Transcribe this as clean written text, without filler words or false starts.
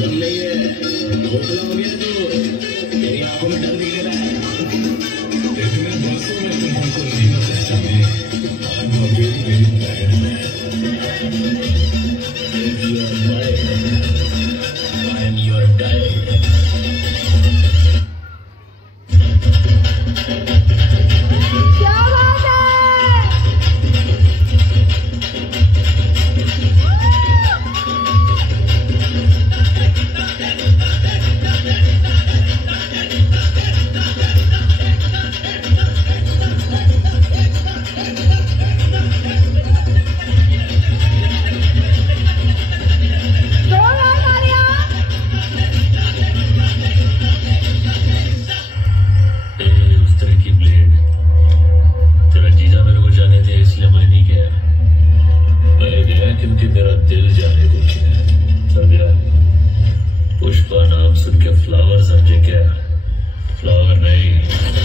दम नहीं है, खोखला हो गया तू, तेरी आंखों में डर दिख रहा है। इतने बातों में तुम हमको नहीं बता सकते। I'm a very very bad man. If you are mine, I am your die. क्या बात है? क्योंकि मेरा दिल जाने को है। सब यार पुष्पा नाम सुन के फ्लावर समझे क्या? फ्लावर नहीं।